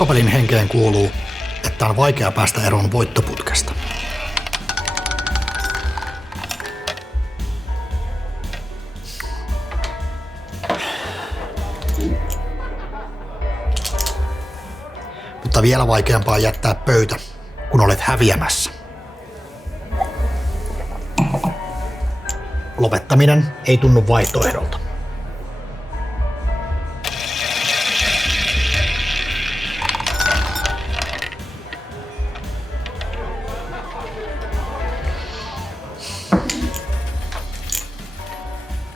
Uhkapelin henkeen kuuluu, että on vaikea päästä eroon voittoputkesta. Mutta vielä vaikeampaa jättää pöytä, kun olet häviämässä. Lopettaminen ei tunnu vaihtoehdolta.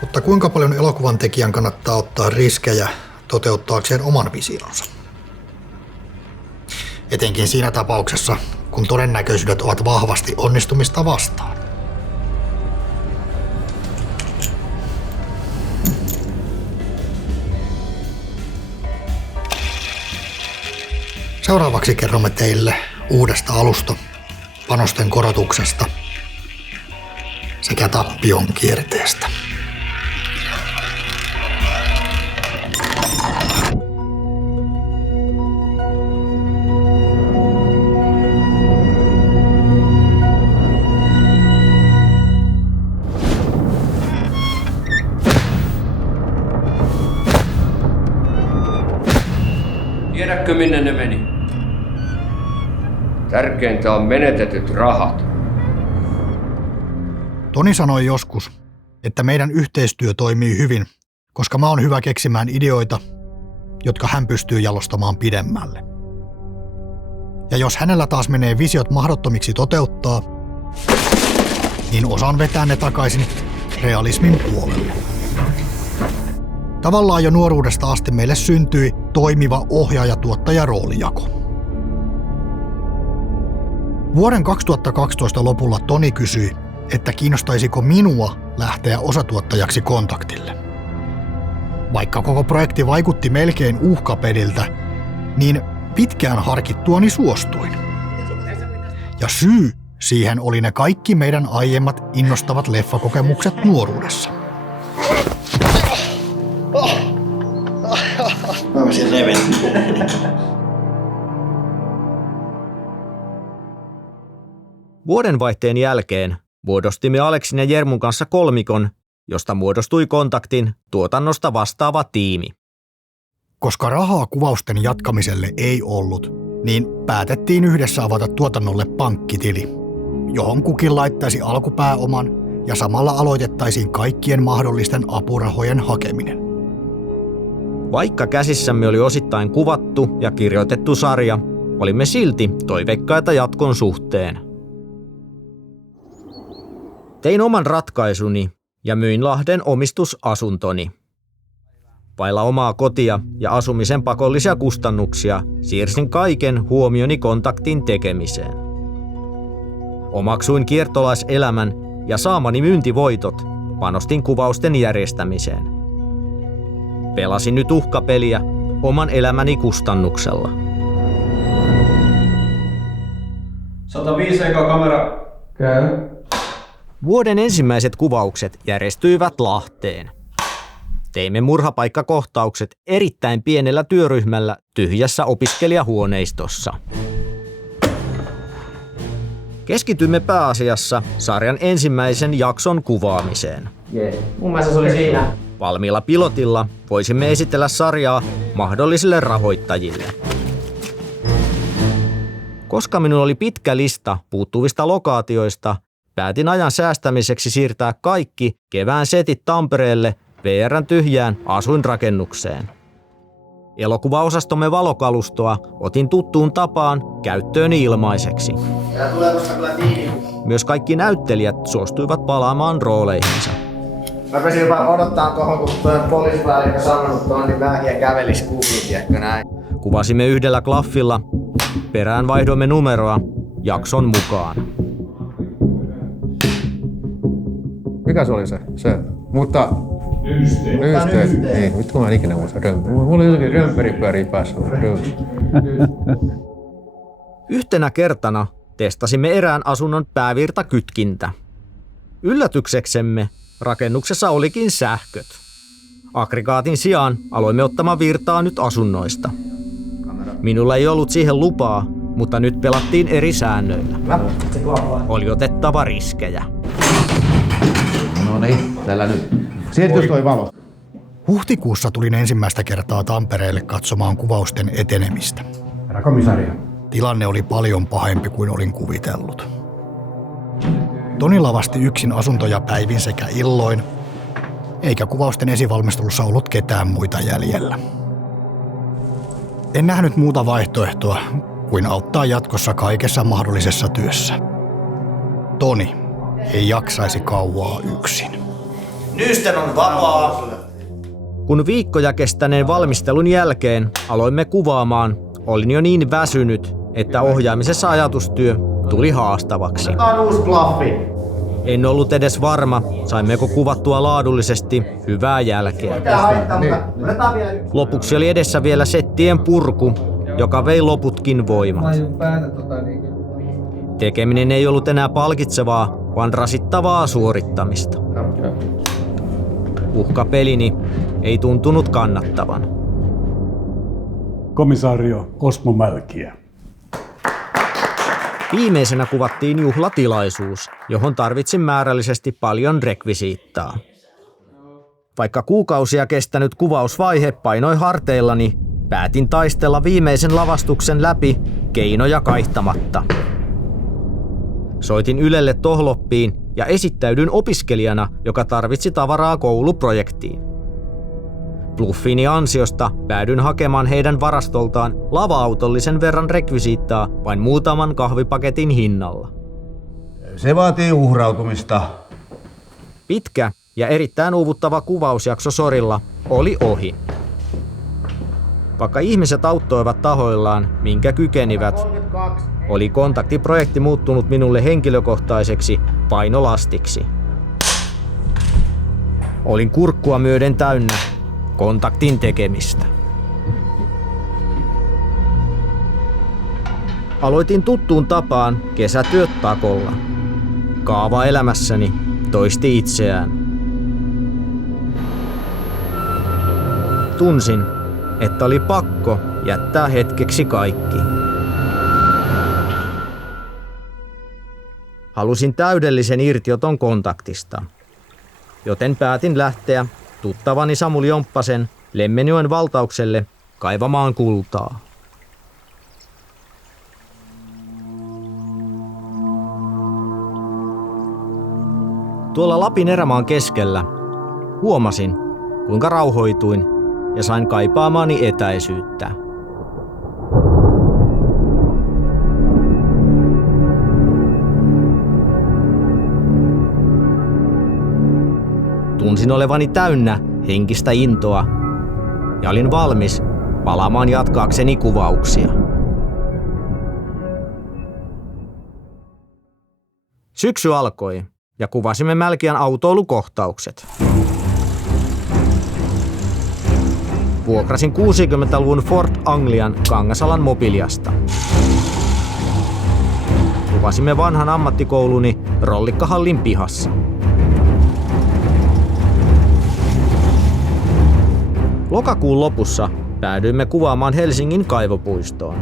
Mutta kuinka paljon elokuvan tekijän kannattaa ottaa riskejä toteuttaakseen oman visionsa? Etenkin siinä tapauksessa, kun todennäköisyydet ovat vahvasti onnistumista vastaan. Seuraavaksi kerromme teille uudesta alusta, panosten korotuksesta sekä tappion kierteestä. Tiedätkö minne ne meni? Tärkeintä on menetetyt rahat. Toni sanoi joskus, että meidän yhteistyö toimii hyvin, koska mä oon hyvä keksimään ideoita, jotka hän pystyy jalostamaan pidemmälle. Ja jos hänellä taas menee visiot mahdottomiksi toteuttaa, niin osaan vetää ne takaisin realismin puolelle. Tavallaan jo nuoruudesta asti meille syntyi toimiva ohjaaja-tuottaja-roolijako. Vuoden 2012 lopulla Toni kysyi, että kiinnostaisiko minua lähteä osatuottajaksi Kontaktille. Vaikka koko projekti vaikutti melkein uhkapeliltä, niin pitkään harkittuani suostuin. Ja syy siihen oli ne kaikki meidän aiemmat innostavat leffakokemukset nuoruudessa. Mä olisin revennyt. Vuodenvaihteen jälkeen muodostimme Aleksin ja Jermun kanssa kolmikon, josta muodostui Kontaktin tuotannosta vastaava tiimi. Koska rahaa kuvausten jatkamiselle ei ollut, niin päätettiin yhdessä avata tuotannolle pankkitili, johon kukin laittaisi alkupääoman ja samalla aloitettaisiin kaikkien mahdollisten apurahojen hakeminen. Vaikka käsissämme oli osittain kuvattu ja kirjoitettu sarja, olimme silti toiveikkaita jatkon suhteen. Tein oman ratkaisuni ja myin Lahden omistusasuntoni. Vailla omaa kotia ja asumisen pakollisia kustannuksia siirsin kaiken huomioni Kontaktin tekemiseen. Omaksuin kiertolaiselämän ja saamani myyntivoitot panostin kuvausten järjestämiseen. Pelasin nyt uhkapeliä oman elämäni kustannuksella. 105 eka kamera. Käy. Vuoden ensimmäiset kuvaukset järjestyivät Lahteen. Teimme murhapaikkakohtaukset erittäin pienellä työryhmällä tyhjässä opiskelijahuoneistossa. Keskitymme pääasiassa sarjan ensimmäisen jakson kuvaamiseen. Mun mielestä se oli siinä. Valmiilla pilotilla voisimme esitellä sarjaa mahdollisille rahoittajille. Koska minulla oli pitkä lista puuttuvista lokaatioista, päätin ajan säästämiseksi siirtää kaikki kevään setit Tampereelle VR:n tyhjään asuinrakennukseen. Elokuvaosastomme valokalustoa otin tuttuun tapaan käyttööni ilmaiseksi. Myös kaikki näyttelijät suostuivat palaamaan rooleihinsa. Mä rupesin jopa odottaa tohon, kun tuo poliisipäällikkö sanonut tuon, niin vähiä kävelis kuviin, tiedätkö näin. Kuvasimme yhdellä klaffilla, perään vaihdoimme numeroa jakson mukaan. Mikä se oli se? Mutta... Nyysteet. Niin, vittu mä en ikinä muista römperi. Mulla oli jotenkin römperi pyörii päässä. Yhtenä kertana testasimme erään asunnon päävirtakytkintä. Yllätykseksemme rakennuksessa olikin sähköt. Aggregaatin sijaan aloimme ottamaan virtaa nyt asunnoista. Minulla ei ollut siihen lupaa, mutta nyt pelattiin eri säännöillä. Oli otettava riskejä. No niin, tällä nyt. Siirtys toi valo. Huhtikuussa tulin ensimmäistä kertaa Tampereelle katsomaan kuvausten etenemistä. Herra komisario. Tilanne oli paljon pahempi kuin olin kuvitellut. Toni lavasti yksin asuntoja päivin sekä illoin, eikä kuvausten esivalmistelussa ollut ketään muita jäljellä. En nähnyt muuta vaihtoehtoa kuin auttaa jatkossa kaikessa mahdollisessa työssä. Toni ei jaksaisi kauaa yksin. Nysten on vapaa. Kun viikkoja kestäneen valmistelun jälkeen aloimme kuvaamaan, olin jo niin väsynyt, että ohjaamisessa ajatustyö tuli haastavaksi. Tää on uusi klaffi. En ollut edes varma, saimmeko kuvattua laadullisesti hyvää jälkeä. Lopuksi oli edessä vielä settien purku, joka vei loputkin voimat. Tekeminen ei ollut enää palkitsevaa, vaan rasittavaa suorittamista. Uhkapelini ei tuntunut kannattavan. Komisario Osmo Mälkiä. Viimeisenä kuvattiin juhlatilaisuus, johon tarvitsin määrällisesti paljon rekvisiittaa. Vaikka kuukausia kestänyt kuvausvaihe painoi harteillani, päätin taistella viimeisen lavastuksen läpi keinoja kaihtamatta. Soitin Ylelle Tohloppiin ja esittäydyin opiskelijana, joka tarvitsi tavaraa kouluprojektiin. Bluffini ansiosta päädyin hakemaan heidän varastoltaan lava-autollisen verran rekvisiittaa vain muutaman kahvipaketin hinnalla. Se vaatii uhrautumista. Pitkä ja erittäin uuvuttava kuvausjakso Sorilla oli ohi. Vaikka ihmiset auttoivat tahoillaan, minkä kykenivät, oli kontaktiprojekti muuttunut minulle henkilökohtaiseksi painolastiksi. Olin kurkkua myöden täynnä kontaktin tekemistä. Aloitin tuttuun tapaan kesätyöt takolla. Kaava elämässäni toisti itseään. Tunsin, että oli pakko jättää hetkeksi kaikki. Halusin täydellisen irtioton kontaktista, joten päätin lähteä tuttavani Samuli Jomppasen Lemmenjoen valtaukselle kaivamaan kultaa. Tuolla Lapin erämaan keskellä huomasin, kuinka rauhoituin ja sain kaipaamaani etäisyyttä. Tunsin olevani täynnä henkistä intoa ja olin valmis palaamaan jatkaakseni kuvauksia. Syksy alkoi ja kuvasimme Mälkiän autoilukohtaukset. Vuokrasin 60-luvun Ford Anglian Kangasalan Mobiliasta. Kuvasimme vanhan ammattikouluni rollikkahallin pihassa. Lokakuun lopussa päädyimme kuvaamaan Helsingin kaivopuistoon,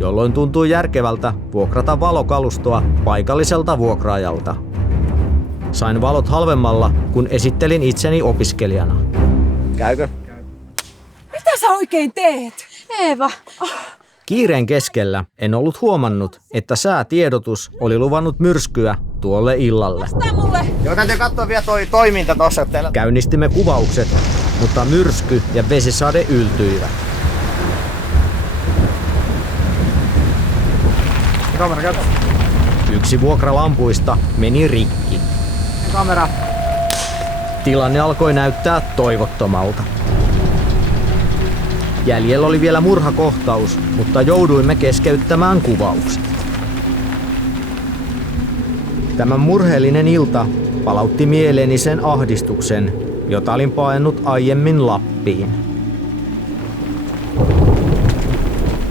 jolloin tuntui järkevältä vuokrata valokalustoa paikalliselta vuokraajalta. Sain valot halvemmalla, kun esittelin itseni opiskelijana. Käykö? Mitä sä oikein teet? Eeva. Kiireen keskellä en ollut huomannut, että säätiedotus oli luvannut myrskyä tuolle illalle. Vastaa mulle! Joo, täytyy katsoa vielä toi toiminta tossa teillä. Käynnistimme kuvaukset, mutta myrsky ja vesisade yltyivät. Kamera, katso. Yksi vuokralampuista meni rikki. Kamera. Tilanne alkoi näyttää toivottomalta. Jäljellä oli vielä murhakohtaus, mutta jouduimme keskeyttämään kuvaukset. Tämä murheellinen ilta palautti mieleeni sen ahdistuksen, jota olin paennut aiemmin Lappiin.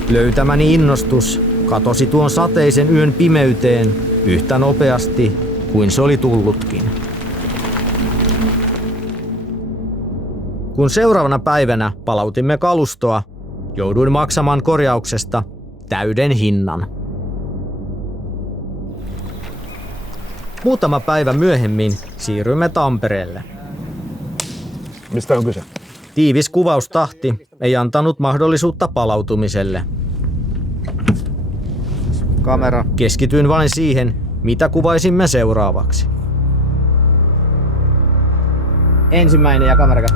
Löytämäni innostus katosi tuon sateisen yön pimeyteen yhtä nopeasti kuin se oli tullutkin. Kun seuraavana päivänä palautimme kalustoa, jouduin maksamaan korjauksesta täyden hinnan. Muutama päivä myöhemmin siirryimme Tampereelle. Mistä on kyse? Tiivis kuvaustahti ei antanut mahdollisuutta palautumiselle. Kamera. Keskityin vain siihen, mitä kuvaisimme seuraavaksi. Ensimmäinen ja kamera käsi.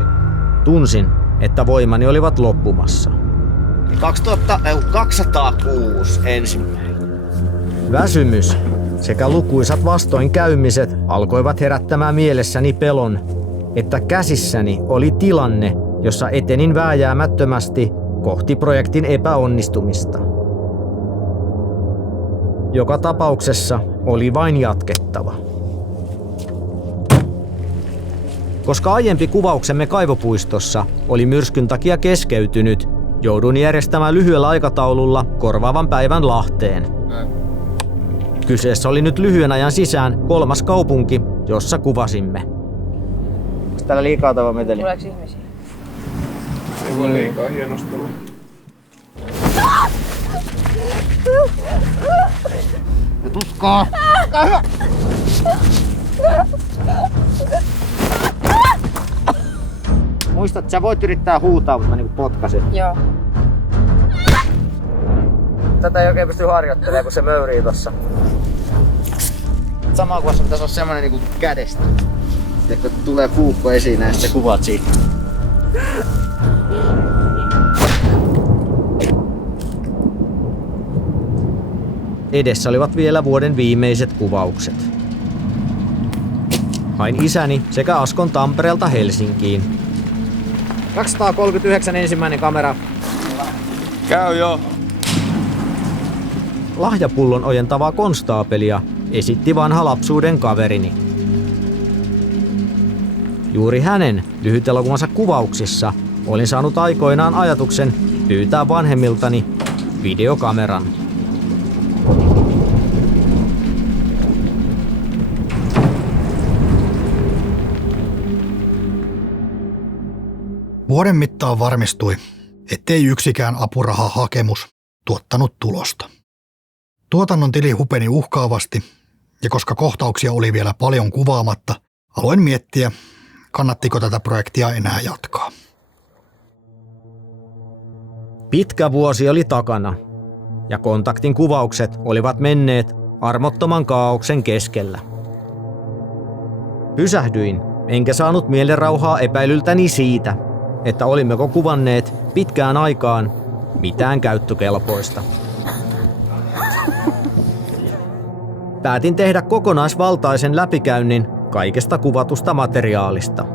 Tunsin, että voimani olivat loppumassa. 206 ensimmäinen. Väsymys sekä lukuisat vastoinkäymiset alkoivat herättämään mielessäni pelon, että käsissäni oli tilanne, jossa etenin vääjäämättömästi kohti projektin epäonnistumista. Joka tapauksessa oli vain jatkettava. Koska aiempi kuvauksemme kaivopuistossa oli myrskyn takia keskeytynyt, joudun järjestämään lyhyellä aikataululla korvaavan päivän Lahteen. Kyseessä oli nyt lyhyen ajan sisään 3. kaupunki, jossa kuvasimme. Onko täällä liikaa meteli? Tuleeko ihmisiä? Ei voi liikaa hienostelua. Tuskaa! Muista, että sä voit yrittää huutaa, mutta mä niinku potkasin. Joo. Tätä ei oikein pysty harjoittelemaan, kun se möyrii tossa. Samaa kuvassa pitäisi olla semmonen niinku kädestä. Ja kun tulee puukko esiin ja sä kuvaat siitä. Edessä olivat vielä vuoden viimeiset kuvaukset. Hain isäni sekä Askon Tampereelta Helsinkiin. 239 ensimmäinen kamera. Käy jo. Lahjapullon ojentavaa konstaapelia esitti vanha lapsuuden kaverini. Juuri hänen lyhytelokuvansa kuvauksissa olin saanut aikoinaan ajatuksen pyytää vanhemmiltani videokameran. Vuoden mittaan varmistui, ettei yksikään apurahahakemus tuottanut tulosta. Tuotannon tili hupeni uhkaavasti, ja koska kohtauksia oli vielä paljon kuvaamatta, aloin miettiä, kannattiko tätä projektia enää jatkaa. Pitkä vuosi oli takana, ja kontaktin kuvaukset olivat menneet armottoman kaaoksen keskellä. Pysähdyin, enkä saanut mielenrauhaa epäilyltäni siitä, että olimmeko kuvanneet pitkään aikaan mitään käyttökelpoista. Päätin tehdä kokonaisvaltaisen läpikäynnin kaikesta kuvatusta materiaalista.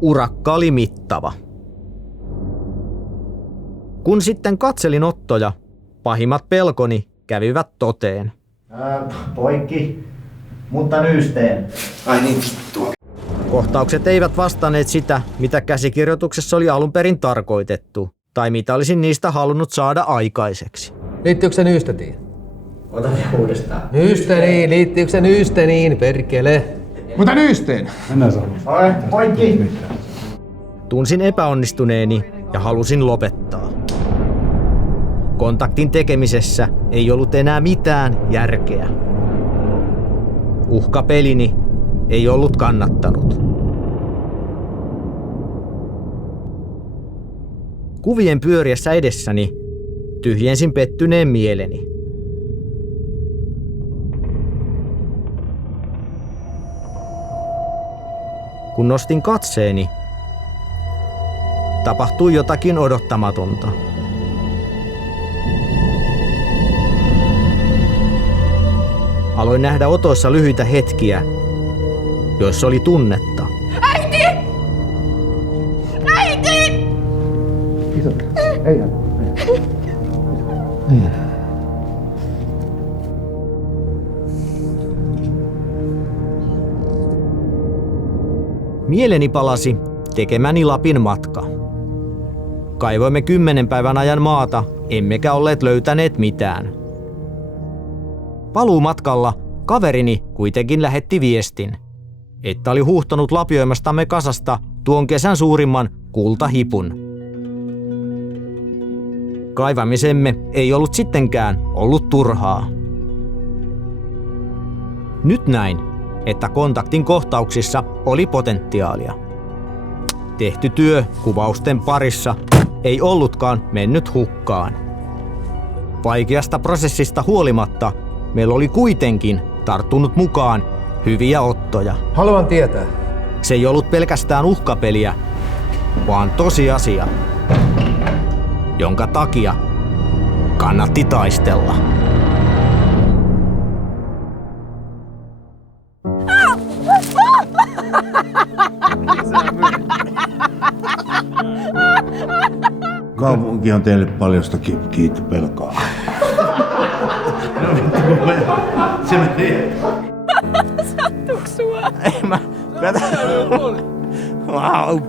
Urakka oli mittava. Kun sitten katselin ottoja, pahimmat pelkoni kävivät toteen. Poikki, mutta nyysteen. Ai niin, vittua. Kohtaukset eivät vastanneet sitä, mitä käsikirjoituksessa oli alun perin tarkoitettu, tai mitä olisin niistä halunnut saada aikaiseksi. Liittyykö se nyystötiin? Ota vielä uudestaan. Nysteniin, liittyykö se nysteniin, perkele? Mutta nysteen! Mennään saa. Poikki! Tunsin epäonnistuneeni ja halusin lopettaa. Kontaktin tekemisessä ei ollut enää mitään järkeä. Uhkapelini ei ollut kannattanut. Kuvien pyöriessä edessäni tyhjensin pettyneen mieleni. Kun nostin katseeni, tapahtui jotakin odottamatonta. Aloin nähdä otoissa lyhyitä hetkiä, joissa oli tunnetta. Äiti! Äiti! Mieleni palasi tekemäni Lapin matka. Kaivoimme 10 päivän ajan maata, emmekä olleet löytäneet mitään. Paluumatkalla kaverini kuitenkin lähetti viestin, että oli huuhtonut lapioimastamme kasasta tuon kesän suurimman kultahipun. kaivamisemme ei ollut sittenkään ollut turhaa. Nyt näin, että kontaktin kohtauksissa oli potentiaalia. Tehty työ kuvausten parissa ei ollutkaan mennyt hukkaan. Vaikeasta prosessista huolimatta meillä oli kuitenkin tarttunut mukaan hyviä ottoja. Haluan tietää. Se ei ollut pelkästään uhkapeliä, vaan tosiasia, jonka takia kannatti taistella. Kaupunki on teille paljosta kiittopelkaa. Se menee. Sattuuko sua? Ei mä... Mä oon